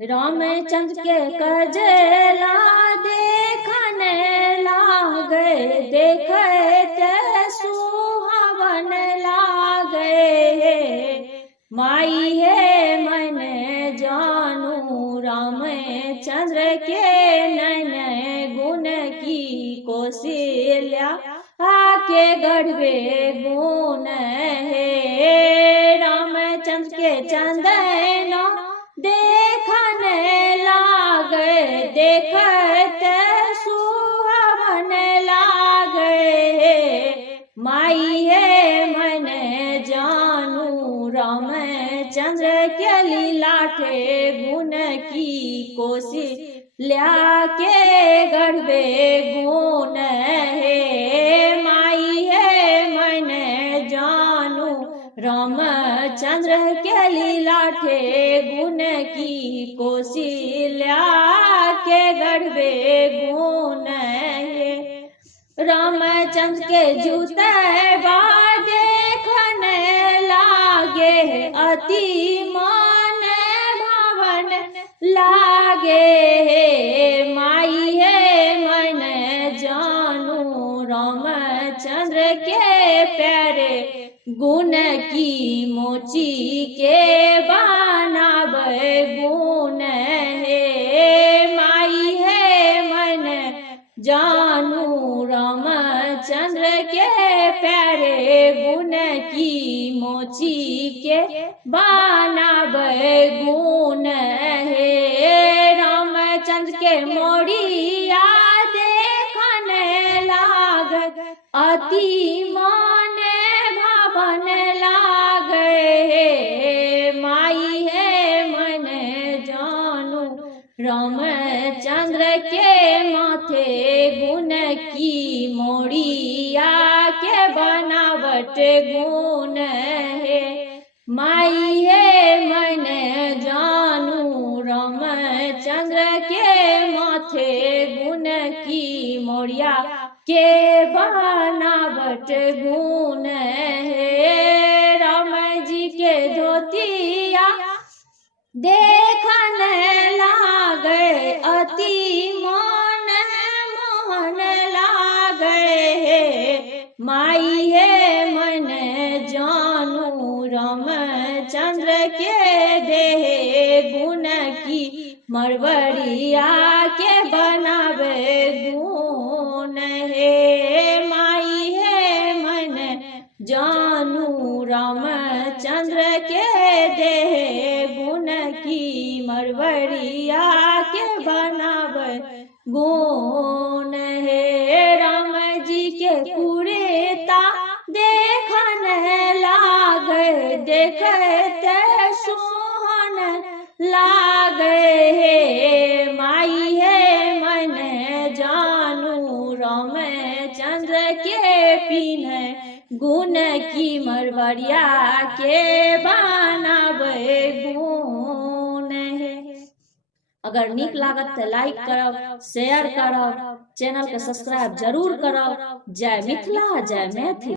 रामचंद्र के कजला देखने लागे, देखते सुहावन लागे। माई है मन जानू रामचंद्र के नैन गुण की कौशल्या आके गढ़वे गुण है। रामचंद्र के चंदना देखने लागे, देखते सुहावन लागे। माई है मन जानू रामचंद्र के लीलाठे गुण की कौशल्या के गढ़वे गुण है। माई है मन जानू रामचंद्र के लीलाठे गुण की कौशल्या के गढ़वे गुण है। रामचंद्र के जूते देखने लागे, अति मन भावन लागे। माई है मन जानू रामचंद्र के प्यारे गुण की मोची के बनावे गुण है। माई है मन जानू रामचंद्र के प्यारे गुण की मोची के बनावे गुण है। रामचंद्र के मोड़िया देखने लाग, अति मन भावन लागे। माई है मन जानू रामचंद्र के माथे गुण की मोड़िया के बनावट गुण है। माई है मन जानू रामचंद्र के माथे गुण की मोड़िया के बनावट गुण है। राम जी के धोतिया देखने लागे, अति मन मोहन लागे। माई है मन जानू रामचंद्र के देह गुण की मरवरिया के बनावे गुण है। माई है मन जानू रामचंद्र के देह गुण की मरवरिया के बनावे गुण है। राम जी के कुरेता देखने लागे, देखते सोहन लागे। माई है मन जानू रामचंद्र के पीने गुण की मरवरिया के बनावे गुण है। अगर नीक लागत तो लाइक करब, शेयर करब, चैनल के सब्सक्राइब जरूर करब। जय मिथिला, जय मैथिली।